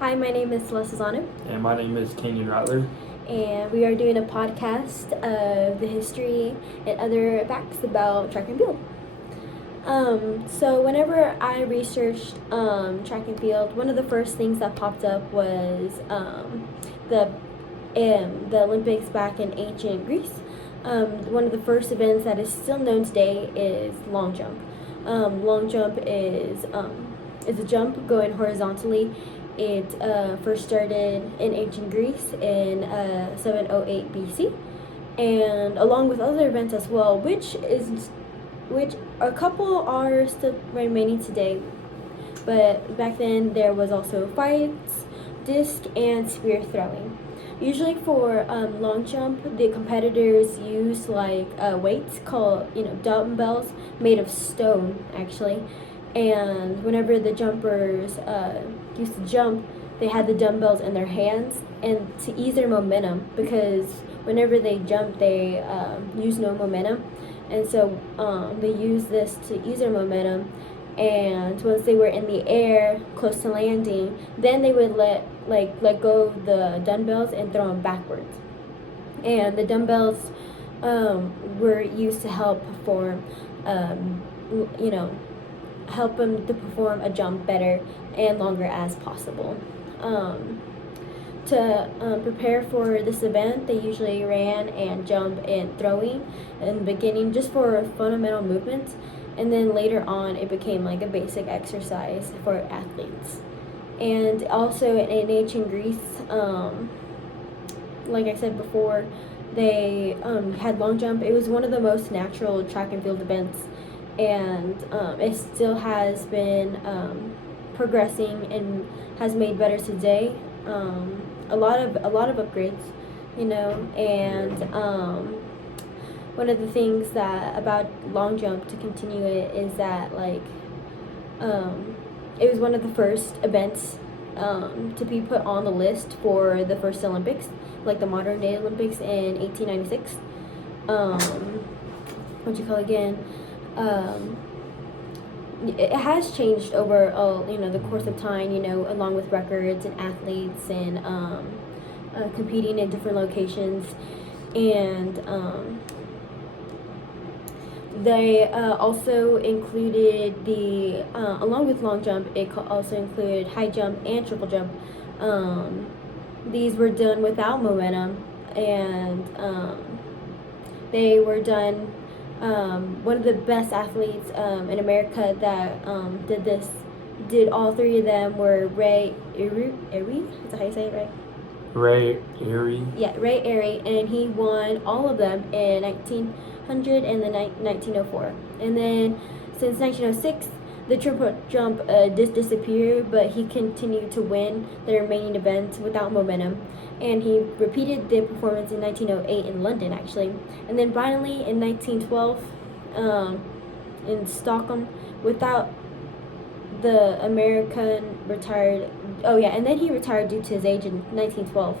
Hi, my name is Celeste Zanu, And my name is Kenyon Rattler. and we are doing a podcast of the history and other facts about track and field. So whenever I researched track and field, one of the first things that popped up was the Olympics back in ancient Greece. One of the first events that is still known today is long jump. Long jump is a jump going horizontally. It first started in ancient Greece in 708 BC, and along with other events as well, which a couple are still remaining today. But back then there was also fights, disc, and spear throwing. Usually for long jump, the competitors use weights called dumbbells made of stone actually, and whenever the jumpers used to jump, they had the dumbbells in their hands and to ease their momentum, because whenever they jump they use no momentum, and so they use this to ease their momentum. And once they were in the air close to landing, then they would let go of the dumbbells and throw them backwards. And the dumbbells were used to help perform help them to perform a jump better and longer as possible. To prepare for this event, they usually ran and jump and throwing in the beginning just for fundamental movements, and then later on it became like a basic exercise for athletes. And also in ancient Greece, like I said before, they had long jump. It was one of the most natural track and field events, and it still has been progressing and has made better today. A lot of upgrades, and one of the things that about long jump, to continue it, is that it was one of the first events to be put on the list for the first Olympics, like the modern day Olympics in 1896. It has changed over the course of time, along with records and athletes and competing in different locations. And they also included along with long jump, it also included high jump and triple jump. These were done without momentum, and they were done. One of the best athletes in America that did all three of them were Ray Erie. Is that how you say it, right? Ray Erie. Yeah, Ray Erie, and he won all of them in 1900 and then 1904. And then since 1906, the triple jump did disappear, but he continued to win the remaining events without momentum. And he repeated the performance in 1908 in London, actually. And then finally in 1912 in Stockholm, without the American retired. Oh yeah, and then he retired due to his age in 1912.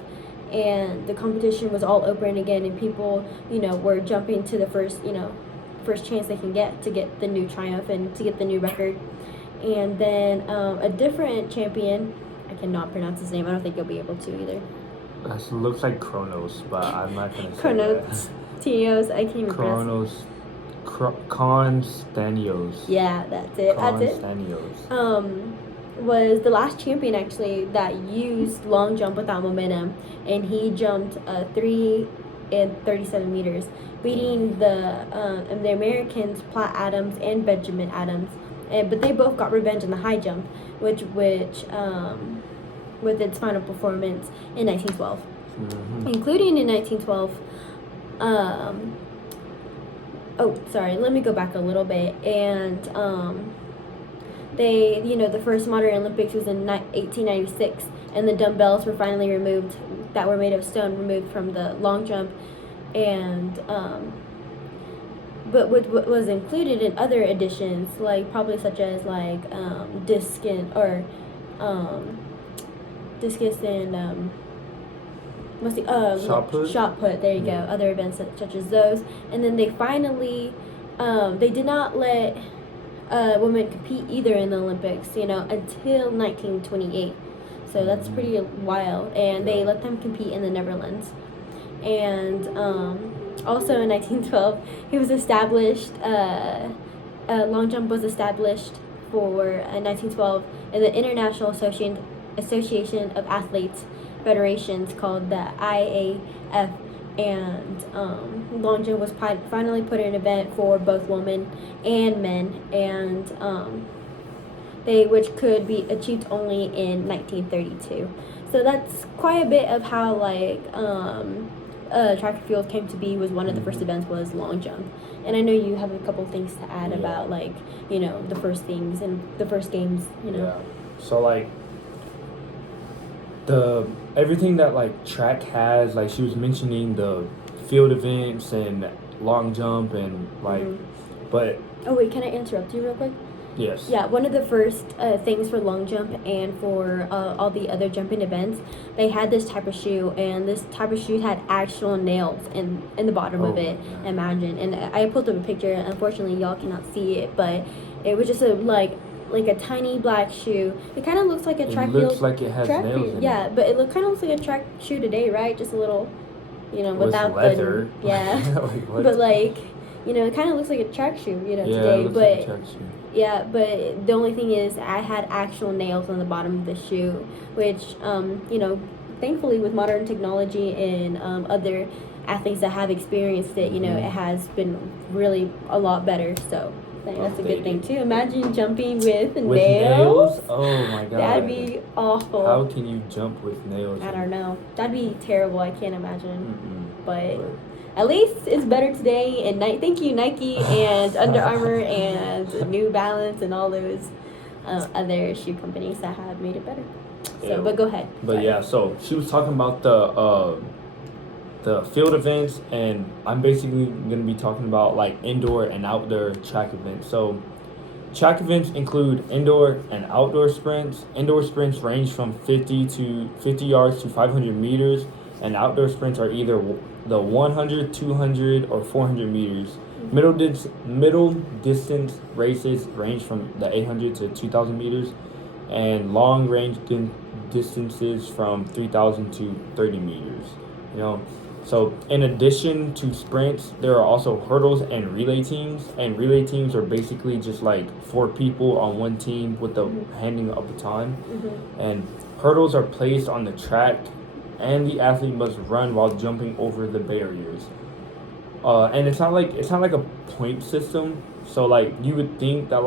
And the competition was all open again, and people, were jumping to the first chance they can get to get the new triumph and to get the new record. And then a different champion, I cannot pronounce his name, I don't think you'll be able to either. It looks like Kronos, but I'm not going to say Kronos, Tios, I can't even pronounce. Konstantinos. Yeah, that's it. Konstantinos. Was the last champion actually that used long jump without momentum, and he jumped 3 and 37 meters, beating the Americans Platt Adams and Benjamin Adams, but they both got revenge in the high jump, which with its final performance in 1912, including in 1912. Let me go back a little bit. And they, the first modern Olympics was in 1896, and the dumbbells were finally removed that were made of stone, removed from the long jump. And but what was included in other additions, such as discus and shot put. There you go. Other events such as those, and then they finally they did not let women compete either in the Olympics, until 1928. So that's pretty wild. And they let them compete in the Netherlands. And also in 1912, he was established. Long jump was established for 1912 in the International Association of Athletes Federations called the IAF, and long jump was finally put in an event for both women and men, and which could be achieved only in 1932. So that's quite a bit of how track and field came to be. Was one of the first events was long jump, and I know you have a couple things to add about the first things and the first games. Yeah. So everything that track has, she was mentioning the field events and long jump and but oh wait, can I interrupt you real quick? yes. Yeah, one of the first things for long jump and for all the other jumping events, they had this type of shoe, and this type of shoe had actual nails in the bottom of it. Yeah. Imagine, and I pulled up a picture. Unfortunately, y'all cannot see it, but it was just a tiny black shoe. It kind of looks like a track field. It looks like it has track nails field. in Yeah, it. but it kind of looks like a track shoe today, right? Just a little, without leather. the yeah. What? But it kind of looks like a track shoe, Yeah, today. it looks But like a track shoe. yeah, but the only thing is I had actual nails on the bottom of the shoe, which, thankfully with modern technology and other athletes that have experienced it, it has been really a lot better. So I think that's a good thing too. Imagine jumping with nails. Oh my god. That'd be awful. How can you jump with nails? I don't know. That'd be terrible. I can't imagine. But But at least it's better today, and thank you Nike and Under Armour and New Balance and all those other shoe companies that have made it better. So, Yeah. but go ahead. But Sorry. yeah, so she was talking about the field events, and I'm basically gonna be talking about indoor and outdoor track events. So track events include indoor and outdoor sprints. Indoor sprints range from 50 yards to 500 meters, and outdoor sprints are either the 100, 200, or 400 meters. Middle distance races range from the 800 to 2,000 meters, and long range distances from 3,000 to 30 meters. So in addition to sprints, there are also hurdles and relay teams. And relay teams are basically just 4 people on one team with the handing a baton. And hurdles are placed on the track, and the athlete must run while jumping over the barriers. And it's not like a point system. So you would think that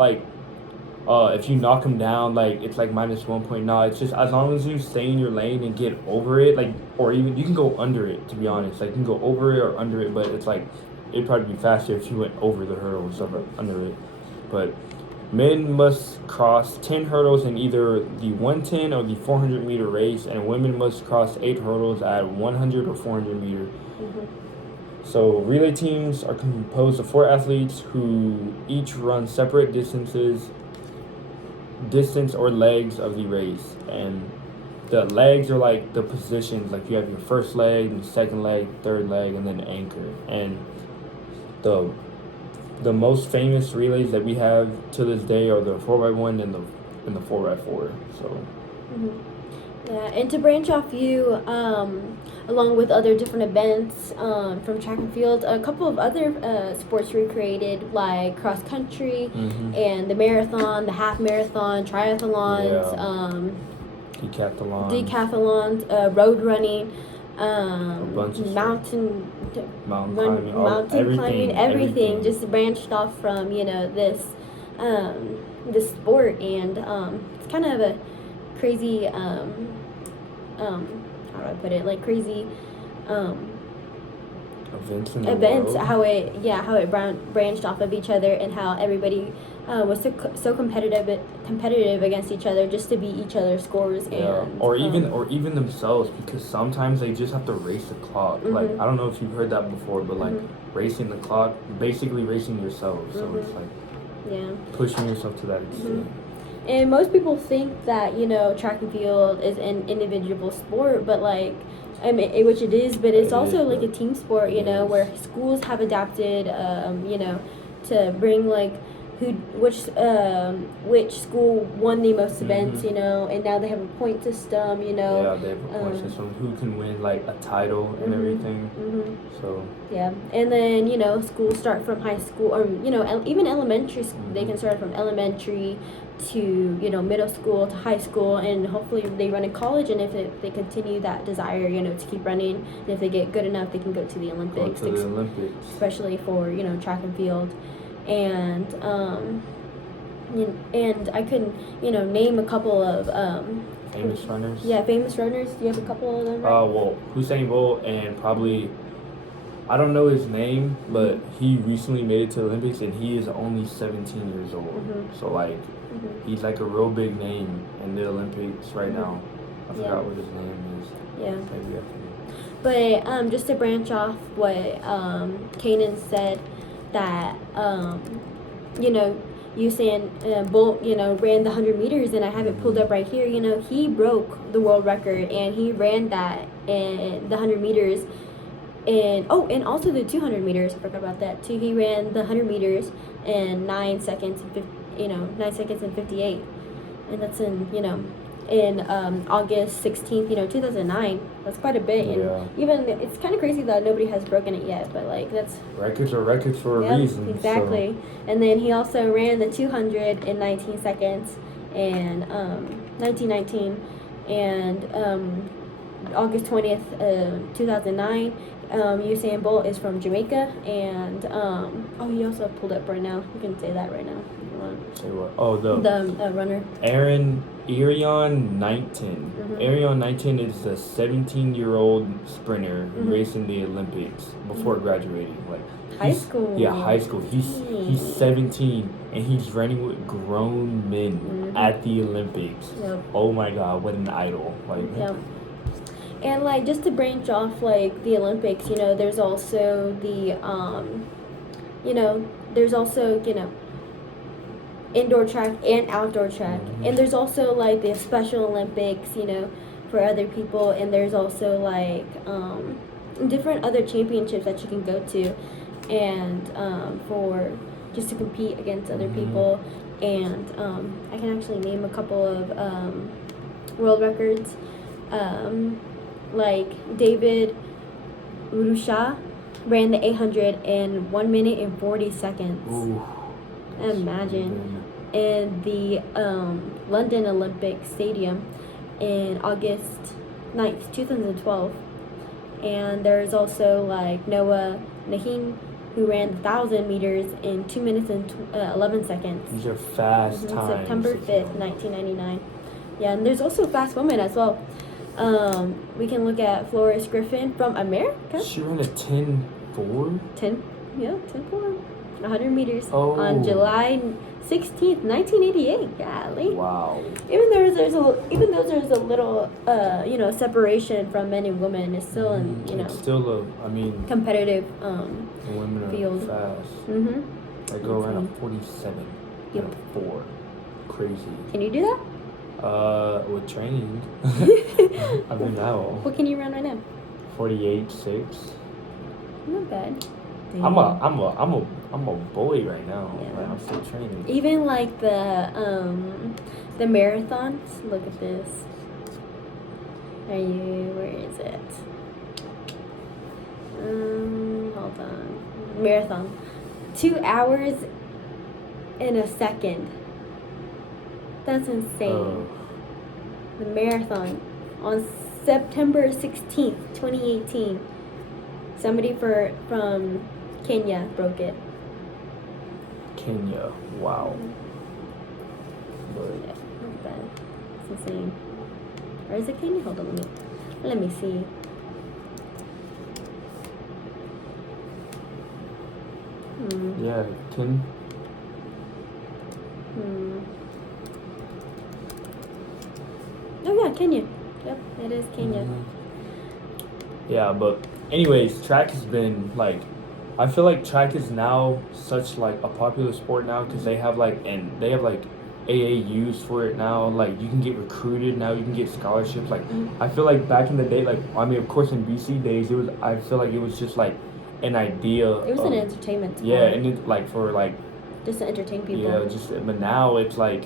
if you knock them down, it's -1 point. No, it's just as long as you stay in your lane and get over it, or even you can go under it. To be honest, you can go over it or under it, but it's it'd probably be faster if you went over the hurdle instead of under it. But men must cross 10 hurdles in either the 110 or the 400 meter race, and women must cross 8 hurdles at 100 or 400 meter. So relay teams are composed of 4 athletes who each run separate distance or legs of the race, and the legs are the positions. You have your first leg, and second leg, third leg, and then anchor. And the most famous relays that we have to this day are the 4x1 and the 4x4. So yeah, and to branch off you, along with other different events from track and field, a couple of other sports were created, like cross country and the marathon, the half marathon, triathlons, decathlons, road running, mountain climbing, everything just branched off from this sport, and it's kind of a crazy how do I put it, crazy events, how it branched off of each other, and how everybody was so competitive against each other just to beat each other's scores, and or even themselves, because sometimes they just have to race the clock. I don't know if you've heard that before, but racing the clock, basically racing yourself. So it's pushing yourself to that extent. And most people think that track and field is an individual sport, but which it is, but it's also a team sport, where schools have adapted, to bring which school won the most events, and now they have a point system, Yeah, they have a point um, system. Who can win like a title and everything. So Yeah, and then schools start from high school, or even elementary school. They can start from elementary to middle school to high school, and hopefully they run in college. And if they continue that desire, to keep running, and if they get good enough, they can go to the go Olympics. to the Olympics. Especially for track and field, and and I could name a couple of Famous runners. yeah, famous runners. Do you have a couple of them? Right? Well, Usain Bolt, and probably I don't know his name, but he recently made it to the Olympics, and he is only 17 years old. So like, he's like a real big name in the Olympics right now. I forgot what his name is. Yeah. Maybe I can. But just to branch off what Kanan said, that Usain Bolt ran the 100 meters, and I have it pulled up right here. He broke the world record, and he ran that in the 100 meters. And also the 200 meters. I forgot about that too. He ran the 100 meters in 9 seconds and 9 seconds and 58, and that's in August 16th, 2009. That's quite a bit. And even it's kind of crazy that nobody has broken it yet. But like that's records are records for a reason. Exactly. So. And then he also ran the 200 in 19 seconds and 1919 and August 20th, 2009. Usain Bolt is from Jamaica, and he also pulled up right now. You can say that right now if you want. Say what? Oh, the runner. Arion 19. Arion 19 is a 17-year-old sprinter racing the Olympics before graduating. Like high school. Yeah, high school. He's 17 and he's running with grown men at the Olympics. Yep. Oh my God, what an idol! Like. Yep. And like just to branch off like the Olympics, there's also the there's also indoor track and outdoor track, and there's also like the Special Olympics, for other people, and there's also like different other championships that you can go to, and for just to compete against other people, and I can actually name a couple of world records. Like David Urusha ran the 800 in 1 minute and 40 seconds. Ooh, Imagine. In the London Olympic Stadium in August 9th, 2012. And there's also like Noah Nahin, who ran 1,000 meters in 2 minutes and 11 seconds. These are fast times. September 5th, 1999. Yeah, and there's also fast women as well. We can look at Florence Griffin from America. She ran a 10.4? 10.4. 100 meters on Oh. July 16th, 1988. Golly. Wow. Even though there's a little separation from men and women, it's still It's still competitive the women are field. fast. Mm-hmm. That girl ran a 47. Yep. And a 4. Crazy. Can you do that? With training. I mean, now. What can you run right now? 48.6. Not bad. I'm a boy right now. Yeah. Like, I'm still training. Even like the marathons. Look at this. Where is it? Hold on. Marathon. 2 hours in a second. That's insane. The marathon on September 16th, 2018. Somebody from Kenya broke it. Kenya. Wow. But Yeah, look at that. It's insane. Or is it Kenya? Hold on, let me see. yeah, Ken. Oh yeah, Kenya. Yep, it is Kenya. Yeah, but anyways, track has been like, I feel like track is now such like a popular sport now because they have like AAUs for it now. Like you can get recruited now, you can get scholarships. Like I feel like back in the day, like I mean, of course in BC days, I feel like it was just like an idea. It was an entertainment sport. Yeah, and it, like for like just to entertain people. Yeah, but now it's like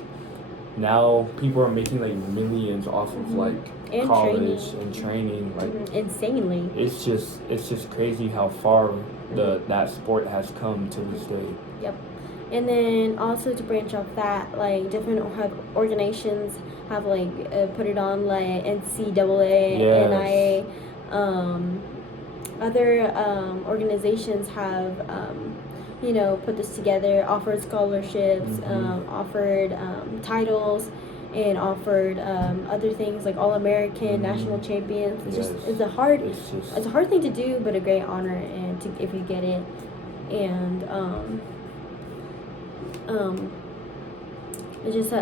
now people are making like millions off of like And college training. and training. Like Insanely. it's just crazy how far that sport has come to this day. Yep. And then also to branch off that, like different organizations have like put it on, like NCAA, Yes. NIA, other organizations have put this together, offered scholarships, offered titles, and offered other things like All-American, national champions. It's Yes. just it's a hard It's it's a hard thing to do, but a great honor, and if you get it, and it's just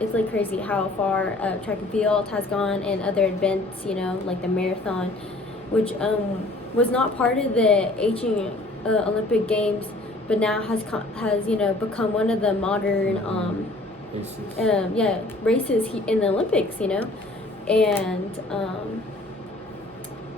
it's like crazy how far track and field has gone, and other events, like the marathon, which was not part of the ancient Olympic Games, but now has become one of the modern races in the Olympics, and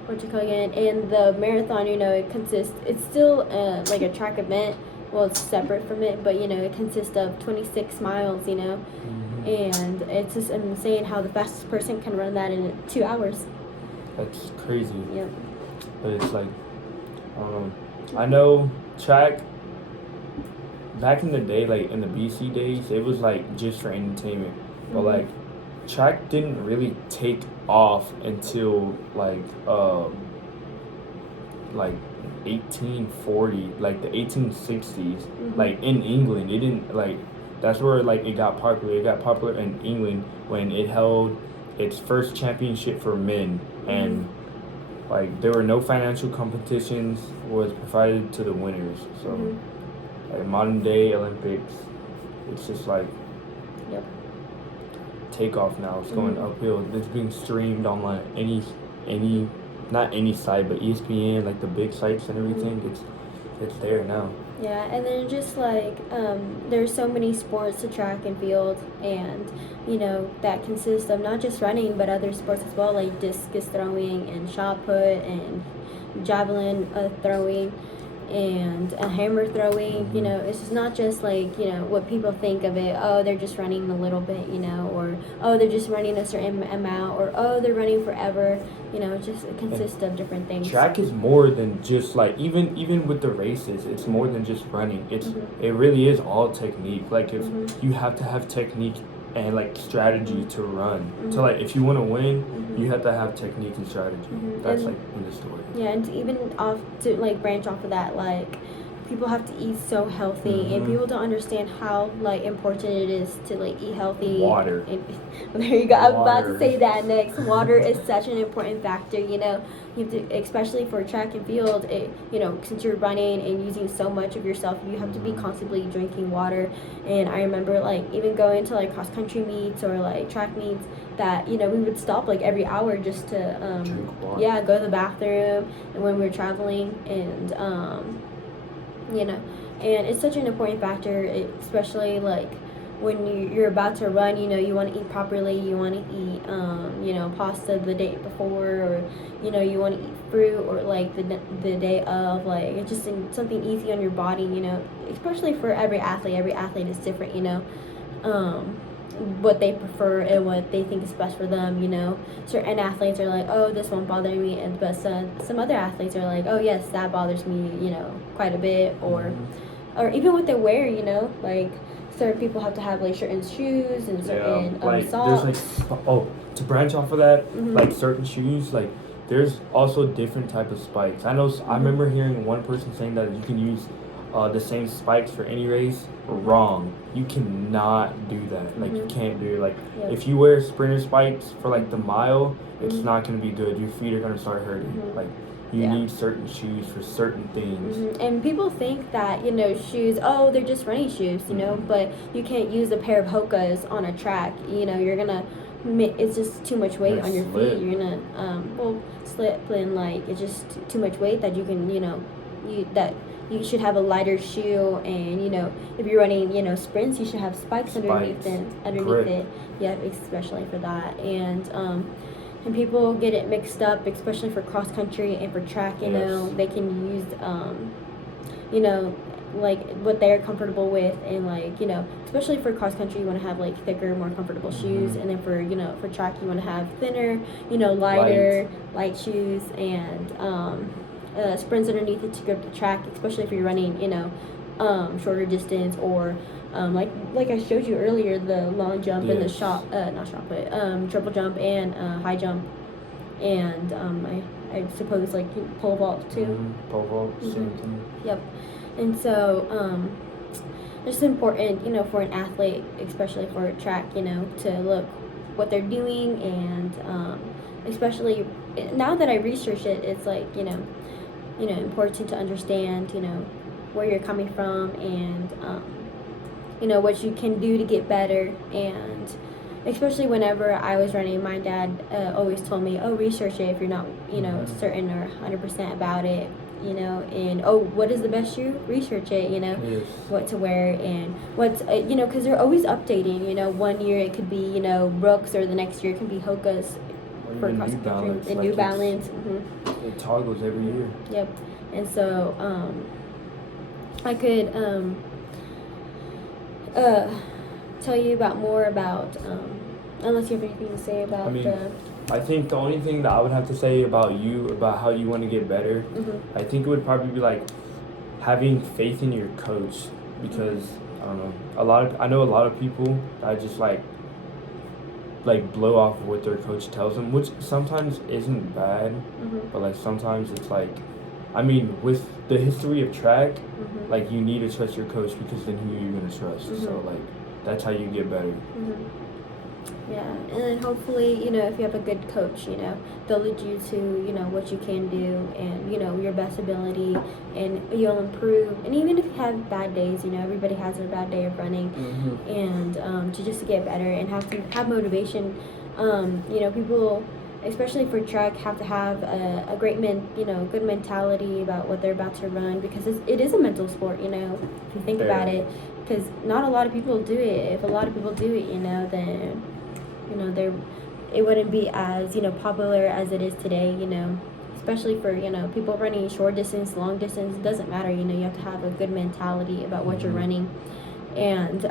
what you call again, and the marathon, it's still like a track event. Well, it's separate from it, but it consists of 26 miles, and it's just insane how the fastest person can run that in 2 hours. That's crazy. Yep. But it's like, I don't know. I know track, back in the day, like in the BC days, it was like just for entertainment. But like, track didn't really take off until like 1840, like the 1860s, like in England. It didn't like, that's where like it got popular. It got popular in England when it held its first championship for men, and like there were no financial competitions was provided to the winners. So like modern day Olympics, it's just like takeoff now. It's going uphill. It's being streamed on like any not any site, but ESPN, like the big sites and everything. It's there now. Yeah, and then just like there's so many sports to track and field, and that consist of not just running but other sports as well, like discus throwing and shot put and javelin throwing and hammer throwing. It's just not just like what people think of it. Oh, they're just running a little bit, or oh, they're just running a certain amount, or oh, they're running forever. It consists of different things. Track is more than just like even with the races, it's more than just running. It really is all technique. Like if you have to have technique and like strategy to run. So like if you want to win, you have to have technique and strategy. That's like in the story. Yeah, and to even to like branch off of that, like people have to eat so healthy, and people don't understand how like important it is to like eat healthy. Water. And, there you go. I'm about to say that next. Water is such an important factor. You have to, especially for track and field. Since you're running and using so much of yourself, you have to be constantly drinking water. And I remember like even going to like cross country meets or like track meets that we would stop like every hour just to Drink water. go to the bathroom, and when we were traveling, and and it's such an important factor, especially like when you're about to run. You want to eat properly. You want to eat pasta the day before, or you want to eat fruit, or like the day of. Like it's just something easy on your body. Especially for every athlete is different. What they prefer and what they think is best for them. Certain athletes are like, oh, this won't bother me, but some other athletes are like, oh yes, that bothers me quite a bit, or even what they wear. Like certain people have to have like certain shoes and certain like socks. there's like to branch off of that, like certain shoes, like there's also different type of spikes. I remember hearing one person saying that you can use the same spikes for any race. Wrong. You cannot do that. Like you can't do it. Like if you wear sprinter spikes for like the mile, it's not going to be good. Your feet are going to start hurting. Like you need certain shoes for certain things. And people think that shoes, oh, they're just running shoes, but you can't use a pair of Hokas on a track. You're gonna it's just too much weight on your feet. You're gonna slip, and like it's just too much weight that you can you should have a lighter shoe, and if you're running sprints, you should have spikes underneath it. Yeah, especially for that. And people get it mixed up, especially for cross country and for track. They can use what they're comfortable with, and like, you know, especially for cross country you want to have like thicker, more comfortable shoes, and then for, you know, for track you want to have thinner, you know, lighter light shoes, and springs underneath it to grip the track, especially if you're running, you know, shorter distance, or like I showed you earlier, the long jump and the not shot put, triple jump and high jump, and I suppose like pole vault too. Pole vault, same thing. Yep. And so it's important, you know, for an athlete, especially for a track, you know, to look what they're doing, and especially now that I research it, it's like, you know, important to understand, you know, where you're coming from, and you know, what you can do to get better. And especially whenever I was running, my dad always told me, oh, research it if you're not, you know, certain or 100% about it, you know, and oh, what is the best shoe? Research it, you know, what to wear, and what's, you know, because they're always updating, you know, one year it could be, you know, Brooks, or the next year it can be Hoka's for cross country, and New Balance. It toggles every year. Yep. And so I could tell you more about unless you have anything to say about I think the only thing that I would have to say about you, about how you want to get better, I think it would probably be like having faith in your coach, because I don't know, I know a lot of people that just like blow off what their coach tells them, which sometimes isn't bad, but like sometimes it's like, I mean, with the history of track, like you need to trust your coach, because then who you're gonna trust. So like that's how you get better. Yeah, and then hopefully, you know, if you have a good coach, you know, they'll lead you to, you know, what you can do, and, you know, your best ability, and you'll improve. And even if you have bad days, you know, everybody has their bad day of running, and to get better and have motivation. You know, people, especially for track, have to have a great good mentality about what they're about to run, because it is a mental sport, you know, if you think about it, because not a lot of people do it. If a lot of people do it, you know, then, you know, it wouldn't be as, you know, popular as it is today, you know, especially for, you know, people running short distance, long distance. It doesn't matter, you know, you have to have a good mentality about what you're running, and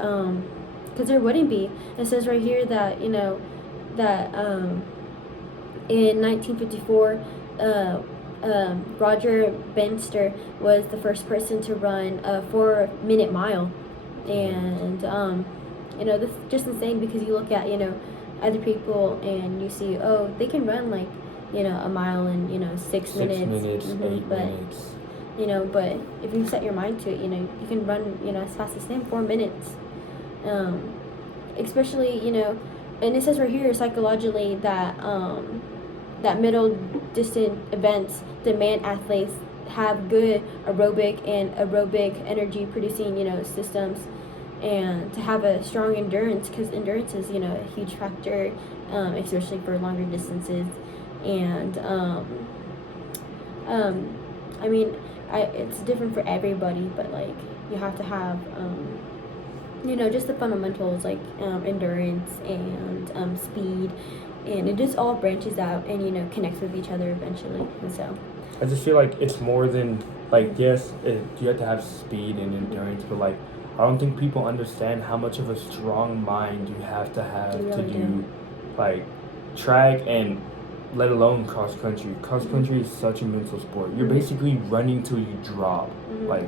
because there wouldn't be. It says right here that, you know, that in 1954, Roger Bannister was the first person to run a 4-minute mile, and you know, this is just insane, because you look at, you know, other people and you see, oh, they can run like, you know, a mile in, you know, 6 minutes, 8 minutes. You know, but if you set your mind to it, you know, you can run, you know, as fast as 4 minutes. Especially, you know, and it says right here psychologically that that middle distance events demand athletes have good aerobic energy producing, you know, systems, and to have a strong endurance, because endurance is, you know, a huge factor, especially for longer distances. And I mean, it's different for everybody, but like you have to have you know, just the fundamentals, like endurance and speed, and it just all branches out and, you know, connects with each other eventually. And so I just feel like it's more than, like, yes, you have to have speed and endurance, but like I don't think people understand how much of a strong mind you have to really do like track, and let alone cross country. Cross country is such a mental sport. You're basically running till you drop. Like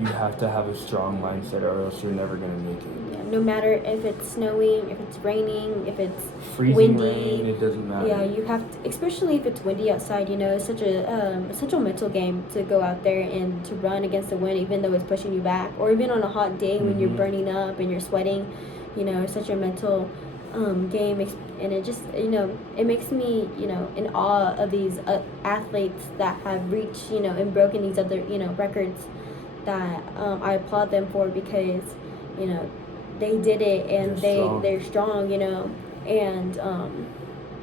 you have to have a strong mindset, or else you're never gonna make it. Yeah, no matter if it's snowing, if it's raining, if it's freezing windy, rain, it doesn't matter. Yeah, you have to, especially if it's windy outside. You know, it's such a mental game to go out there and to run against the wind, even though it's pushing you back, or even on a hot day when you're burning up and you're sweating. You know, it's such a mental game, and it just, you know, it makes me, you know, in awe of these athletes that have reached, you know, and broken these other, you know, records, that I applaud them for, because, you know, they did it, and they're strong, you know, and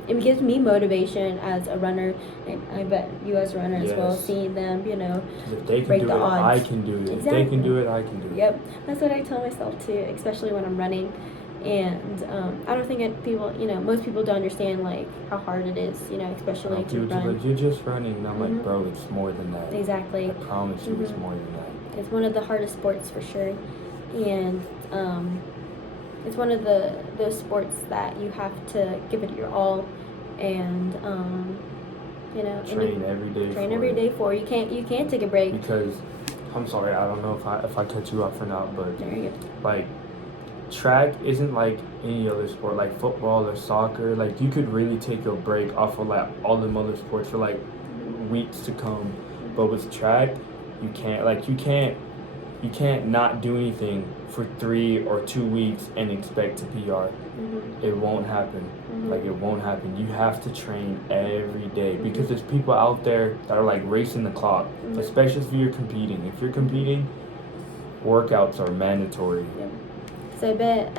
it gives me motivation as a runner, and I bet you as a runner as well, seeing them, you know, if they can break do the it, odds. I can do it. Exactly. If they can do it, I can do it. Yep, that's what I tell myself too, especially when I'm running. And I don't think people, you know, most people don't understand like how hard it is, you know, especially to run. You're just running, and I'm like, bro, it's more than that. Exactly. I promise you, it's more than that. It's one of the hardest sports for sure, and it's one of those sports that you have to give it your all, and you know, Train every day. train for every it. day for. You can't take a break. Because I'm sorry, I don't know if I cut you off or not, but There you go. like track isn't like any other sport, like football or soccer. Like you could really take a break off of like all them other sports for like weeks to come, but with track, you can't. Like you can't not do anything for 3 or 2 weeks and expect to PR. It won't happen. Like it won't happen. You have to train every day because there's people out there that are like racing the clock, especially if you're competing. If you're competing, workouts are mandatory. So I bet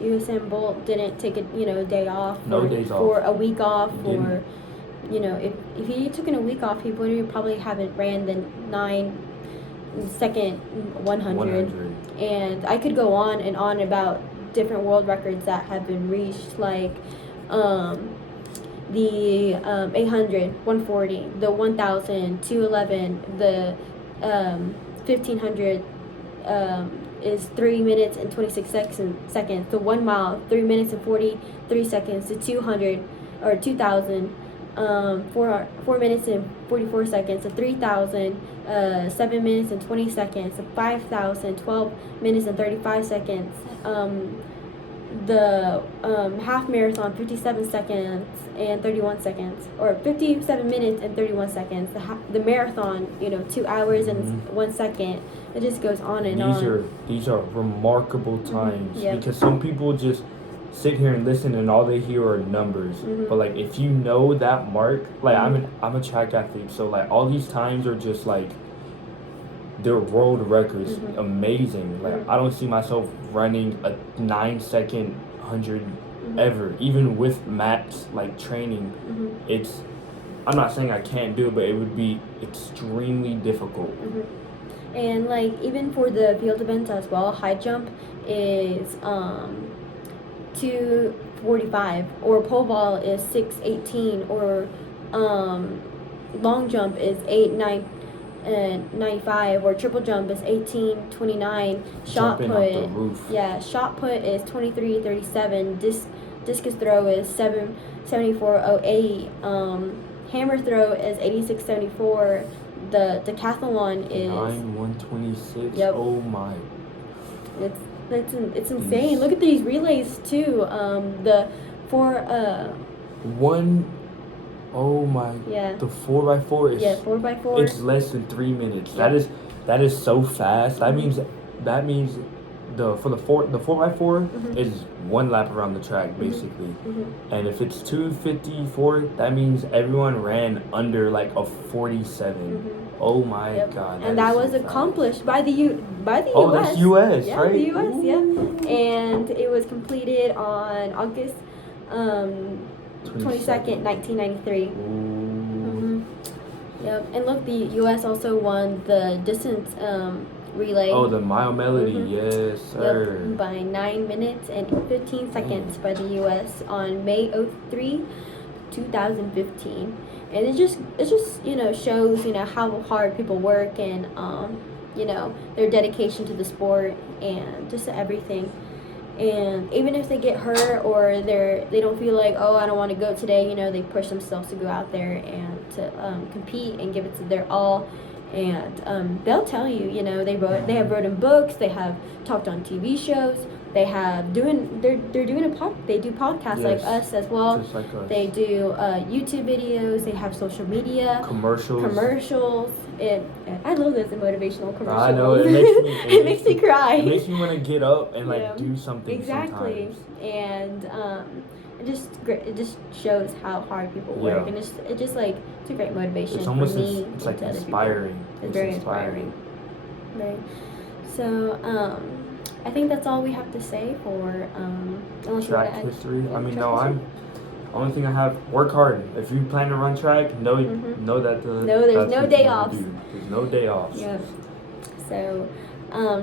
Usain Bolt didn't take a day off. No days off. For a week off, He didn't. or if he took a week off, he would probably haven't ran the 9-second 100. 100. And I could go on and on about different world records that have been reached, like the 800, 140, the 1000, 211, the 1500 is 3 minutes and 26 seconds. The 1 mile, 3 minutes and 43 seconds. The 200 or 2000, 4 minutes and 44 seconds. The 3000, 7 minutes and 20 seconds. The 5000, 12 minutes and 35 seconds. The half marathon, 57 seconds and 31 seconds, or 57 minutes and 31 seconds. The marathon, 2 hours and 1 second. It just goes on and on. These are remarkable times Yep. because some people just sit here and listen and all they hear are numbers. But like if you know that mark, like I'm a track athlete, so like all these times are just like they're world records. Amazing. Like I don't see myself running a 9-second 100 ever, even with max like training. I'm not saying I can't do it, but it would be extremely difficult. And like even for the field events as well, high jump is 2:45, or pole vault is 6:18, or long jump is 8:95, or triple jump is 18:29. Shot Jumping put, off the roof. shot put is 23:37. Discus throw is 7:74:08. Hammer throw is 86:74. The decathlon is 9:126. Yep. Oh my. it's insane. Look at these relays too. The four Oh my. yeah. The 4x4 is 4x4. it's less than 3 minutes. That is so fast. That means the 4x4 is 1 lap around the track basically. And if it's 2:54, that means everyone ran under like a 47. Oh my god. And that is was so fast. accomplished by the US. Oh, that's US, yeah, right? the US, yeah. And it was completed on August 22nd, 1993. Ooh. Yep. And look, the US also won the distance relay. Oh, the Mile Melody, yes, sir. Yep, by 9 minutes and 15 seconds by the US on May 3, 2015. And it just shows how hard people work, and their dedication to the sport and just everything. And even if they get hurt or they don't feel like, oh, I don't want to go today, they push themselves to go out there and to compete and give it to their all. And they'll tell you, they have written books, they have talked on TV shows, they do podcasts like us as well. Just like us. They do YouTube videos, they have social media, commercials. I love those motivational commercials. I know, it makes me it makes me cry. It makes me want to get up and like Yeah. do something. Exactly. Sometimes. And it just shows how hard people work, Yeah. and it's a great motivation It's almost for me. it's like and to other people. inspiring. It's very inspiring. Right. So I think that's all we have to say for unless you want Track to add. history. Yeah, I mean, track no, history. only thing I have, work hard. If you plan to run track, know that There's that's no what day you gotta offs. do. There's no day offs. Yep. So,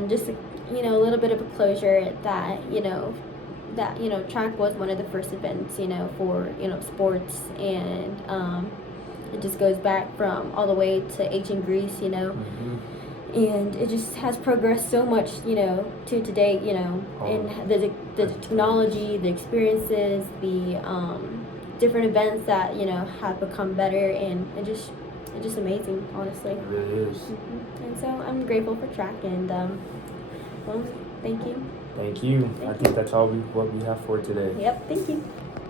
just a little bit of a closure that track was one of the first events for sports, and it just goes back from all the way to ancient Greece, Mhm. and it just has progressed so much, you know, to today, you know, and the technology, the experiences, the different events that, you know, have become better, and it's just amazing, honestly. It really is. And so I'm grateful for track, and well, thank you. Thank you. I think that's all what we have for today. Yep, thank you.